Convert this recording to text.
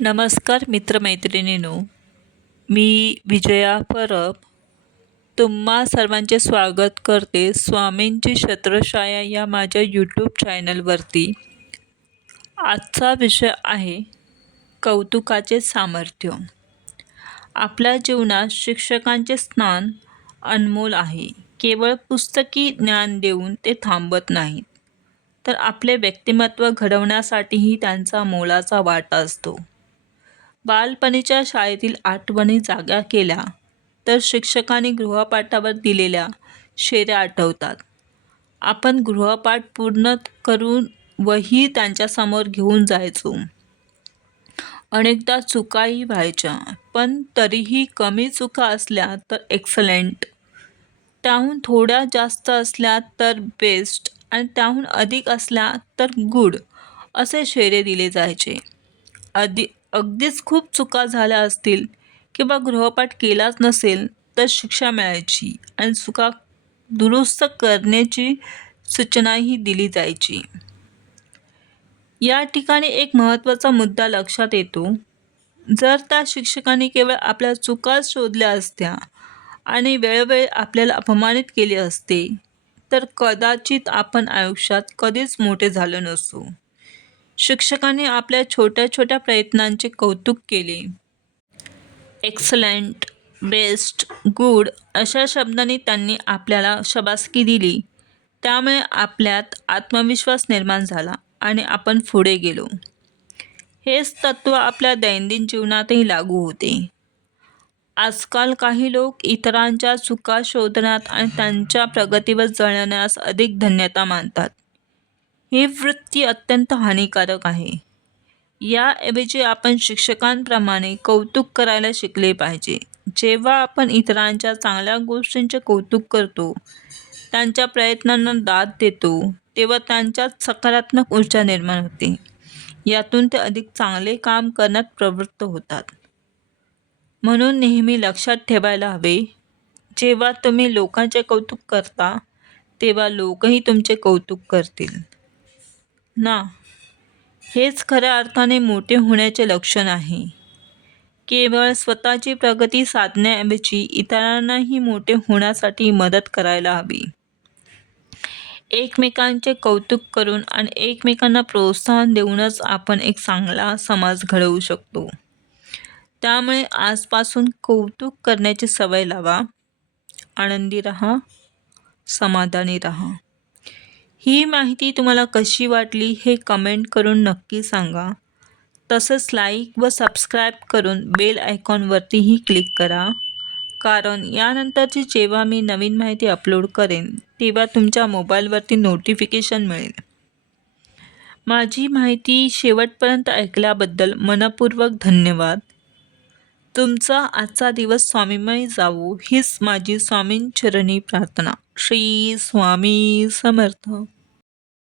नमस्कार मित्रमैत्रिणीनो. मी विजया परब. तुम्हा सर्वांचे स्वागत करते स्वामींची छत्रछाया या माझ्या यूट्यूब चॅनलवरती आजचा विषय आहे कौतुकाचे सामर्थ्य. आपल्या जीवनात शिक्षकांचे स्थान अनमोल आहे. केवळ पुस्तकी ज्ञान देऊन ते थांबत नाहीत. तर आपले व्यक्तिमत्व घडवण्यासाठीही त्यांचा मोलाचा वाटा असतो. बालपणीच्या शाळेतील आठवणी जाग्या केल्या तर शिक्षकांनी गृहपाठावर दिलेल्या शेऱ्या आठवतात. आपण गृहपाठ पूर्ण करून वही त्यांच्यासमोर घेऊन जायचो. अनेकदा चुकाही व्हायच्या पण तरीही कमी चुका असल्या तर एक्सलेंट त्याहून थोड्या जास्त असल्या तर बेस्ट आणि त्याहून अधिक असल्या तर गुड असे शेरे दिले जायचे. अदि अगदीच खूप चुका झाल्या असतील किंवा गृहपाठ केलाच नसेल तर शिक्षा मिळायची आणि चुका दुरुस्त करण्याची सूचनाही दिली जायची. या ठिकाणी एक महत्त्वाचा मुद्दा लक्षात येतो. जर त्या शिक्षकाने केवळ आपल्या चुका शोधल्या असत्या आणि वेळोवेळी आपल्याला अपमानित केले असते तर कदाचित आपण आयुष्यात कधीच मोठे झालो नसतो शिक्षकाने आपल्या छोट्या छोट्या प्रयत्नांचे कौतुक केले. एक्सलंट बेस्ट गुड अशा शब्दांनी त्यांनी आपल्याला शबासकी दिली. त्यामुळे आपल्यात आत्मविश्वास निर्माण झाला आणि आपण पुढे गेलो. हेच तत्त्व आपल्या दैनंदिन जीवनातही लागू होते. आजकाल काही लोक इतरांच्या चुका शोधण्यात आणि त्यांच्या प्रगतीवर जळण्यास अधिक धन्यता मानतात. ही वृत्ती अत्यंत हानिकारक आहे. याऐवजी आपण शिक्षकांप्रमाणे कौतुक करायला शिकले पाहिजे. जेव्हा आपण इतरांच्या चांगल्या गोष्टींचे कौतुक करतो त्यांच्या प्रयत्नांना दाद देतो तेव्हा त्यांच्यात सकारात्मक ऊर्जा निर्माण होते. यातून ते अधिक चांगले काम करण्यात प्रवृत्त होतात. म्हणून नेहमी लक्षात ठेवायला हवे जेव्हा तुम्ही लोकांचे कौतुक करता तेव्हा लोकही तुमचे कौतुक करतील. ना. हेच खऱ्या अर्थाने मोठे होण्याचे लक्षण आहे. केवळ स्वतःची प्रगती साधण्याऐवजी इतरांनाही मोठे होण्यासाठी मदत करायला हवी. एकमेकांचे कौतुक करून आणि एकमेकांना प्रोत्साहन देऊनच आपण एक चांगला समाज घडवू शकतो. त्यामुळे आजपासून कौतुक करण्याची सवय लावा. आनंदी रहा. समाधानी रहा. ही माहिती तुम्हाला कशी वाटली हे कमेंट करून नक्की सांगा. तसंच लाईक व सबस्क्राईब करून बेल आयकॉनवरतीही क्लिक करा. कारण यानंतरची जेव्हा मी नवीन माहिती अपलोड करेन तेव्हा तुमच्या मोबाईलवरती नोटिफिकेशन मिळेल. माझी माहिती शेवटपर्यंत ऐकल्याबद्दल मनपूर्वक धन्यवाद. तुमचा आजचा दिवस स्वामीमय जावो हीच माझी स्वामींचरणी प्रार्थना. श्री स्वामी समर्थ.